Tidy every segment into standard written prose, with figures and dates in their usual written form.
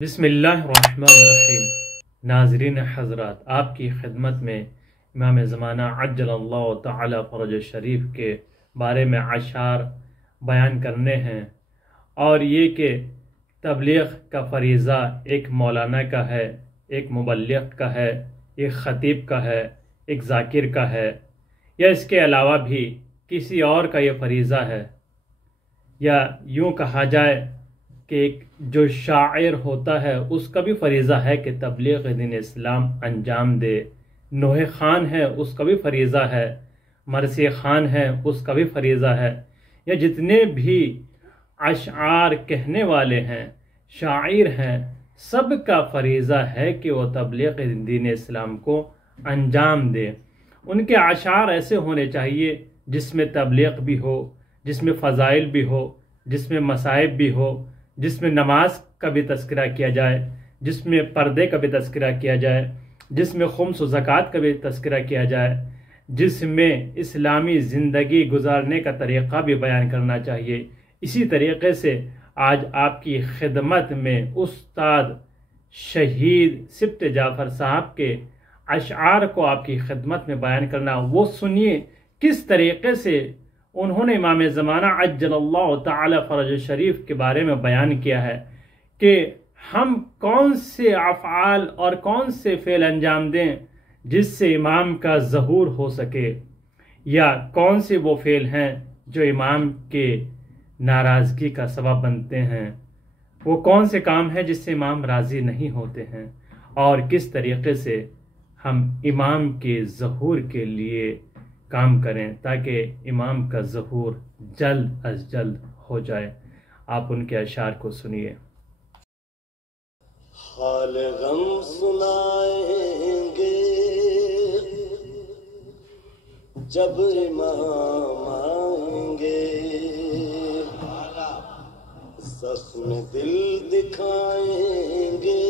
بسم اللہ الرحمن الرحیم۔ ناظرین حضرات، آپ کی خدمت میں امام زمانہ عجل اللہ تعالی فرج شریف کے بارے میں اشعار بیان کرنے ہیں، اور یہ کہ تبلیغ کا فریضہ ایک مولانا کا ہے، ایک مبلغ کا ہے، ایک خطیب کا ہے، ایک ذاکر کا ہے، یا اس کے علاوہ بھی کسی اور کا یہ فریضہ ہے، یا یوں کہا جائے کہ جو شاعر ہوتا ہے اس کا بھی فریضہ ہے کہ تبلیغ دین اسلام انجام دے، نوح خان ہے اس کا بھی فریضہ ہے، مرثی خان ہے اس کا بھی فریضہ ہے، یا جتنے بھی اشعار کہنے والے ہیں، شاعر ہیں، سب کا فریضہ ہے کہ وہ تبلیغ دین اسلام کو انجام دے۔ ان کے اشعار ایسے ہونے چاہیے جس میں تبلیغ بھی ہو، جس میں فضائل بھی ہو، جس میں مصائب بھی ہو، جس میں نماز کا بھی تذکرہ کیا جائے، جس میں پردے کا بھی تذکرہ کیا جائے، جس میں خمس و زکوٰۃ کا بھی تذکرہ کیا جائے، جس میں اسلامی زندگی گزارنے کا طریقہ بھی بیان کرنا چاہیے۔ اسی طریقے سے آج آپ کی خدمت میں استاد شہید سبط جعفر صاحب کے اشعار کو آپ کی خدمت میں بیان کرنا، وہ سنیے کس طریقے سے انہوں نے امام زمانہ عجل اللہ تعالی فرج شریف کے بارے میں بیان کیا ہے کہ ہم کون سے افعال اور کون سے فعل انجام دیں جس سے امام کا ظہور ہو سکے، یا کون سے وہ فعل ہیں جو امام کے ناراضگی کا سبب بنتے ہیں، وہ کون سے کام ہیں جس سے امام راضی نہیں ہوتے ہیں، اور کس طریقے سے ہم امام کے ظہور کے لیے کام کریں تاکہ امام کا ظہور جلد از جلد ہو جائے۔ آپ ان کے اشعار کو سنیے۔ حال غم سنائیں گے جب امام آئیں گے، زخم دل دکھائیں گے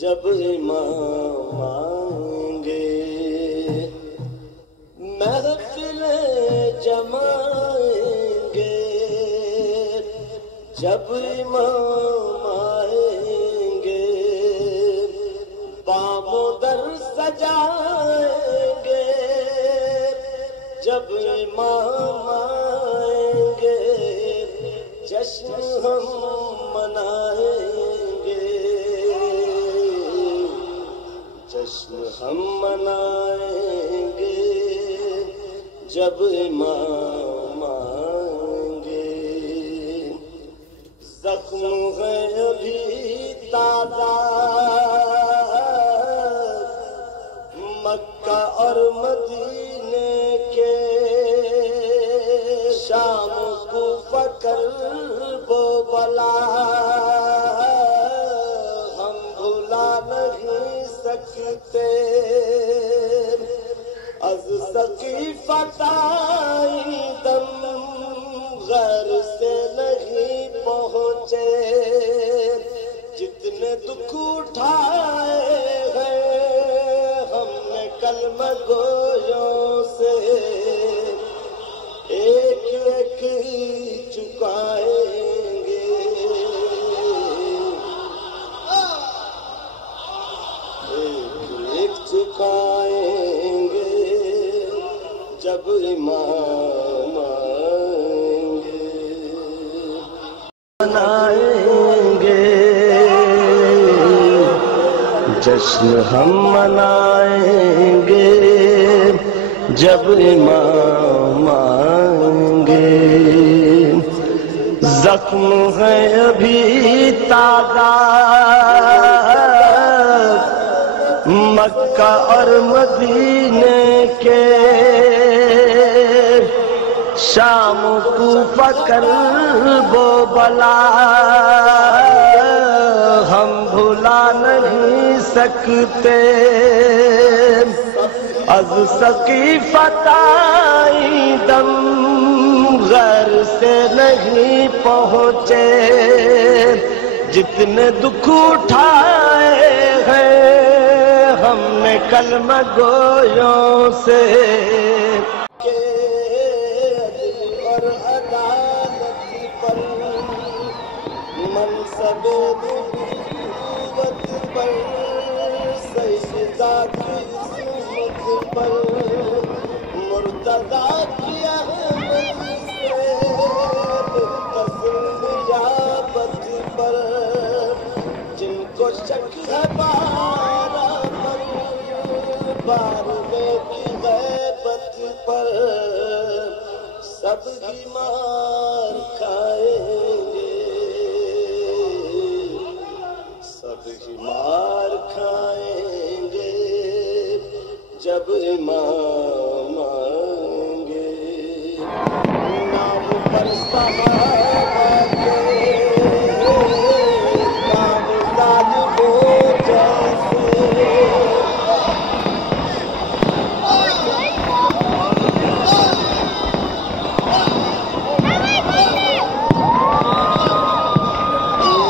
جب امام آئیں گے، محفلیں جمائیں گے جب امام آئیں گے، بام و در سجائیں گے جب امام آئیں گے، جشن ہم منائیں گے، جشن ہم منائیں گے جب امام آئیں گے، زخم ہے ابھی تازہ مکہ اور مدینے کے، شام کوفہ کرب و بلا ہم بھلا نہیں سکتے، از ثقیفۃ دم غیر سے نہیں پہنچے، جتنے دکھ اٹھائے ہیں ہم نے کلمہ گویوں سے، ایک ایک چکائیں گے، ایک ایک چکائیں گے جب امام آئیں گے، منائیں گے جشن ہم منائیں گے جب امام آئیں گے، زخم ہے ابھی تازہ مکہ اور مدینے کے، شام کوفہ کرب و بلا ہم بھلا نہیں سکتے، از ثقیفۃ دم غیر سے نہیں پہنچے، جتنے دکھ اٹھائے ہیں ہم نے کلمہ گویوں سے، اور عدالت پر منصب رضا کی احمد سے متصل نیابت پر، جن کو شک ہے بارہ پر بارگاہ کی غیبت پر، سب ہی مار کھائیں گے، سب ہی مار کھائیں گے جب امام آئیں گے۔ نام پر صحابہ کے کاغذات وہ جیسے،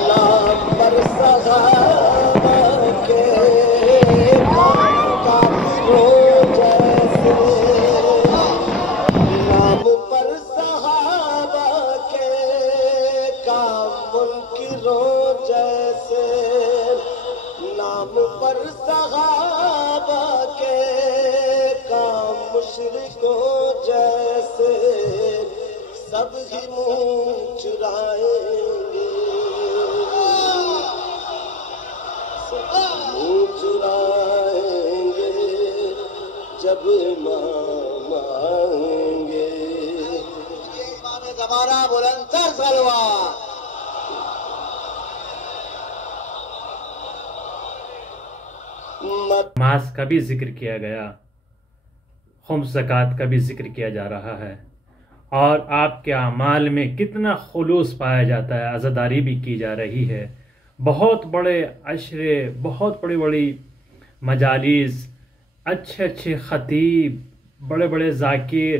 نام پر صحابہ کے کافروں جیسے، نام پر صحابہ کے کام منکروں جیسے، نام پر صحابہ کے کام مشرکوں جیسے، سب ہی منہ چرائیں گے، سب منہ چرائیں گے جب امام آئیں گے۔ امام زمانہ بلند تر سلوات۔ نماز کا بھی ذکر کیا گیا، خمس زکوٰۃ کا بھی ذکر کیا جا رہا ہے، اور آپ کے اعمال میں کتنا خلوص پایا جاتا ہے، عزاداری بھی کی جا رہی ہے۔ بہت بڑے عشرے، بہت بڑی بڑی مجالس، اچھے اچھے خطیب، بڑے بڑے ذاکر،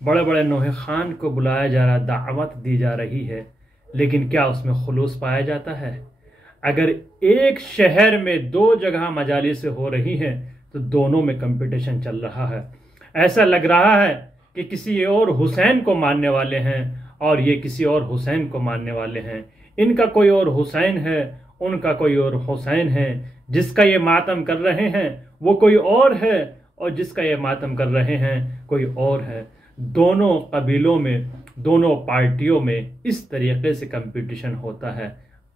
بڑے بڑے نوحہ خان کو بلایا جا رہا، دعوت دی جا رہی ہے، لیکن کیا اس میں خلوص پایا جاتا ہے؟ اگر ایک شہر میں 2 جگہ مجالس ہو رہی ہیں تو دونوں میں کمپٹیشن چل رہا ہے، ایسا لگ رہا ہے کہ کسی اور حسین کو ماننے والے ہیں اور یہ کسی اور حسین کو ماننے والے ہیں، ان کا کوئی اور حسین ہے، ان کا کوئی اور حسین ہے، جس کا یہ ماتم کر رہے ہیں وہ کوئی اور ہے، اور جس کا یہ ماتم کر رہے ہیں کوئی اور ہے۔ دونوں قبیلوں میں، دونوں پارٹیوں میں اس طریقے سے کمپٹیشن ہوتا ہے،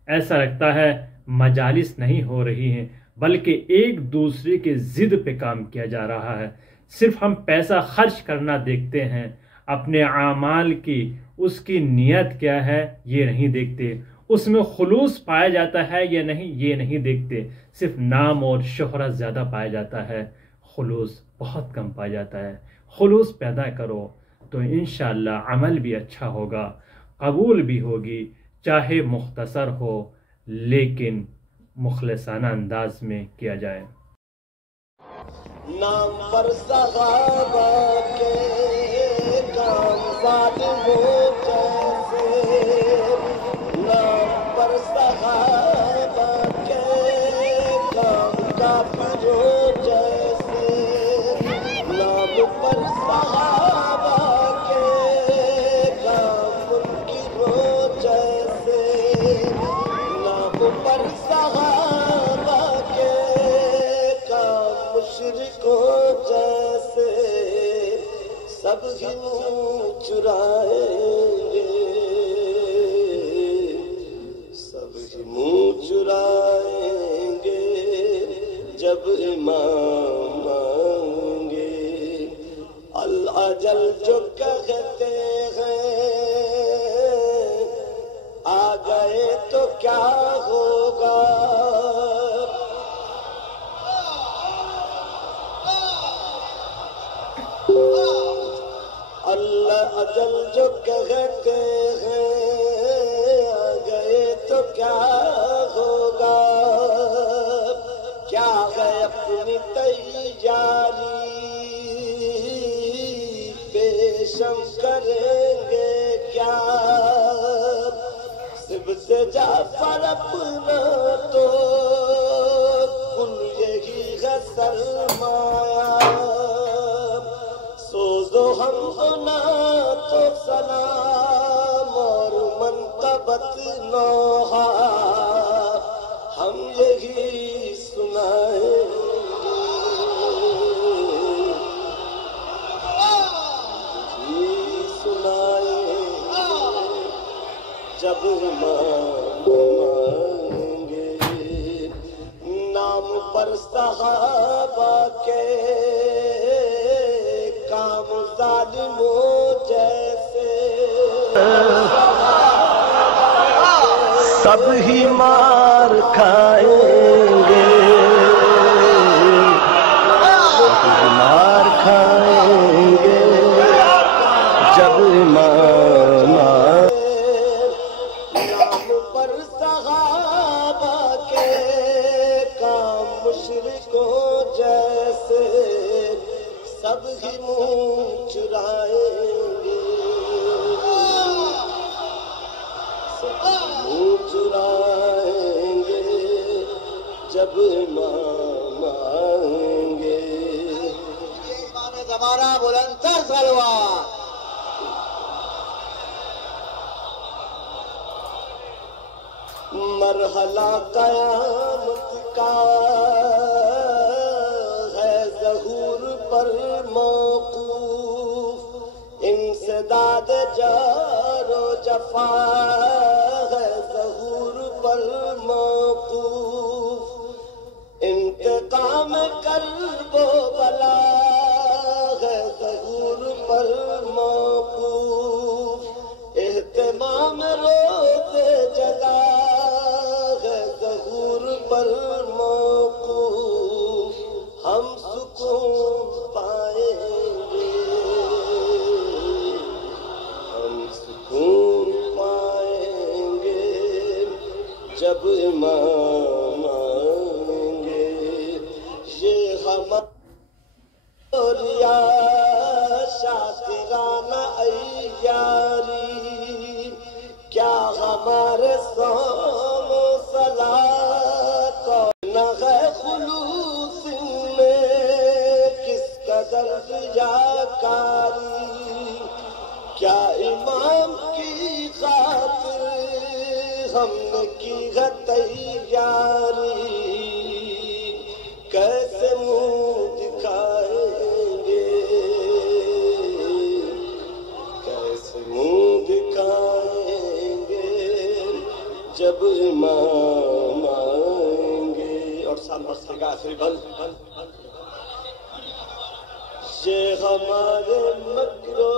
ایسا لگتا ہے مجالس نہیں ہو رہی ہیں بلکہ ایک دوسرے کے ضد پہ کام کیا جا رہا ہے۔ صرف ہم پیسہ خرچ کرنا دیکھتے ہیں، اپنے اعمال کی اس کی نیت کیا ہے یہ نہیں دیکھتے، اس میں خلوص پایا جاتا ہے یا نہیں یہ نہیں دیکھتے، صرف نام اور شہرت زیادہ پایا جاتا ہے، خلوص بہت کم پایا جاتا ہے۔ خلوص پیدا کرو تو انشاءاللہ عمل بھی اچھا ہوگا، قبول بھی ہوگی، چاہے مختصر ہو لیکن مخلصانہ انداز میں کیا جائے۔ نام پر صحابہ کے کامزاد ہو جیسے، نام پر صحابہ کے کام کافر ہو جیسے، نام پر صحابہ کے کام منکر ہو جیسے، نام پر صحابہ کے کام مشرکوں جیسے، سب ہی منہ چرائیں گے، سب ہی منہ چرائیں گے جب امام آئیں گے۔ الاجل جو کہتے ہیں آ گئے تو کیا ہوگا، اللہ اجل جو کہتے ہیں آ گئے تو کیا ہوگا، کیا ہے اپنی تیاری پیشم کریں گے کیا، سبت جعفر اپنا تو کل یہی ہے سرمایہ، سوزو ہم ہونا تو سلام اور منقبت نوحہ ہم یہی سنائیں گے، جب مانگیں گے نام پر صحابہ کے کام ظالموں جیسے سب ہی مار کھائیں گے مار کھائیں گے جب نام پر صحابہ کے کام مشرکوں جیسے سب ہی منہ چرائیں گے منہ چرائیں گے جب مانگیں گے ہمارا بلندتر سلوار مرحلہ قیامت کا ہے ظہور پر موقوف انسداد جار و جفا ہے ظہور پر موقوف انتقام کرب و بلا ہے ظہور پر موقوف اہتمام روز جزا ہے ظہور پر موقوف ہم سکون پائیں گے ہم سکون پائیں گے جب مانگیں گے یہ ہمارا شاکرانہ ایاری کیا ہمارے صوم و صلاۃ نہ ہے خلوص میں کس قدر ریاکاری کیا امام کی خاطر ہم نے کی ہے تیاری کیسے منہ دکھائیں گے کیسے منہ دکھائیں گے جب مانگیں گے اور سب مسئلے کا آخری بند یہ ہمارے مکرو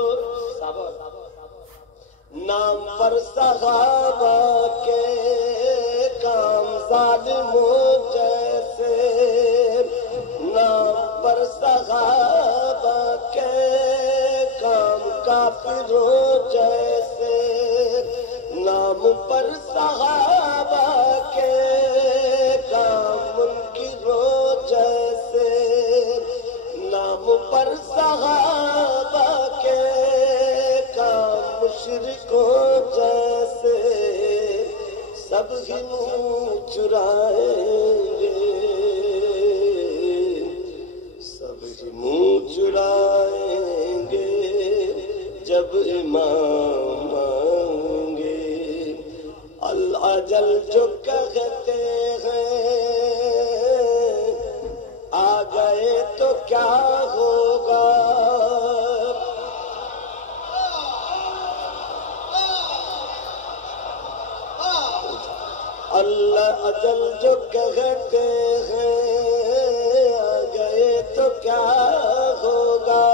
نام پر صحابہ کے کام ظالموں جیسے نام پر صحابہ کے کام کافروں جیسے نام پر صحابہ کے کام منکروں جیسے نام پر صحابہ کے کام مشرکوں جیسے سب ہی منہ چرائیں گے سب ہی منہ چرائیں گے جب امام گے الاجل جو کہتے ہیں آ گئے تو کیا ہوگا اللہ اجل جو کہتے ہیں آ گئے تو کیا ہوگا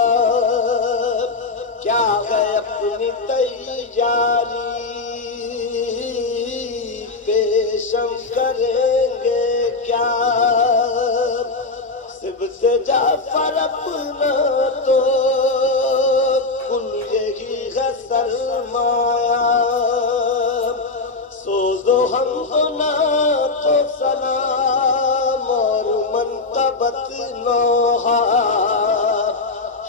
کیا ہے اپنی تیاری پیشم کریں گے کیا سبت جعفر اپنا تو کل یہی ہے سرمایہ سوزو ہم نعت و سلام اور منقبت نوحہ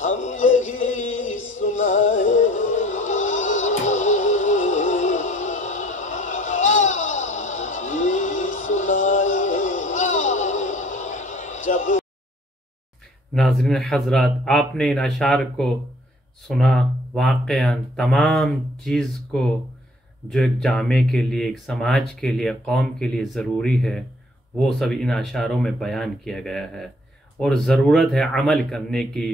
ہم یہی سنائیں جب ناظرین حضرات، آپ نے ان اشعار کو سنا. واقعاً تمام چیز کو جو ایک جامعے کے لیے، ایک سماج کے لیے، قوم کے لیے ضروری ہے، وہ سب ان اشعاروں میں بیان کیا گیا ہے. اور ضرورت ہے عمل کرنے کی.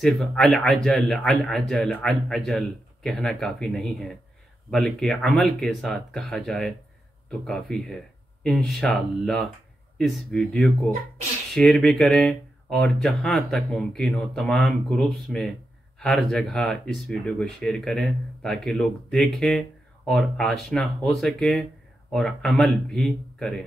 صرف العجل العجل العجل کہنا کافی نہیں ہے. بلکہ عمل کے ساتھ کہا جائے تو کافی ہے۔ انشاءاللہ اس ویڈیو کو شیئر بھی کریں، اور جہاں تک ممکن ہو تمام گروپس میں ہر جگہ اس ویڈیو کو شیئر کریں تاکہ لوگ دیکھیں اور آشنا ہو سکیں اور عمل بھی کریں۔